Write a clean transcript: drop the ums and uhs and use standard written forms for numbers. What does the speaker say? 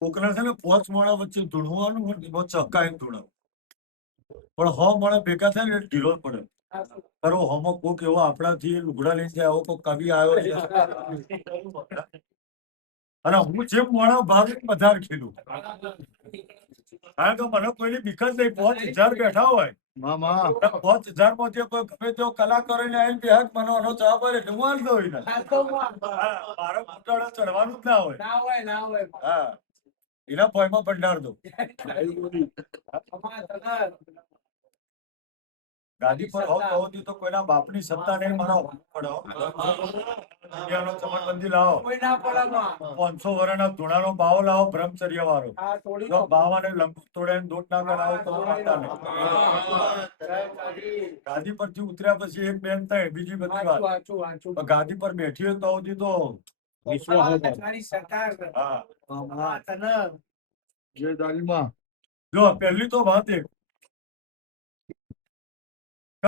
કોકના છે ને 5 માળા વચ્ચે ધૂણવાનું હોય ને એમાં ચકાઈને ધૂણાવ. પણ 100 માળા ભેગા થાય ને એટલે ઢીલો પડે. ખરો હોમો કોક એવો આપણાથી લુગડા લઈને જાય આવો કોક કવિ આવ્યો છે. અને હું જેમ માળા ભાગ વધારે ખેલું. કારણ કે મને કોઈની બીક જ નહીં. 5000 બેઠા હોય 5000 માંથી કોઈ ગમે તેવો કલાકારો ને આવીને બેહક મને આનો જવાબ આવે એટલે હું હાલતો હોય ને. મારે મોટાળા ચડવાનું જ ના હોય. હા એના પોયમાં ભંડાર દો. ગાદી પર હોવ તો તો કોઈના બાપની સત્તા નહીં મારો પડો. દુનિયાનો ચમનબંધી લાવો. 500 વર્ષના ધૂણાનો બાવો લાવો બ્રહ્મચર્ય વાળો. જો બાવાને લંબુ તોડે દોટ ના કરાવો તો વાંધા નહીં. ગાદી પરથી ઉતર્યા પછી એક બેન થાય બીજી બધી વાત. પણ ગાદી પર બેઠી હોય તો સુધી તો વિશ્વાસ. હા જો પહેલી તો વાત એક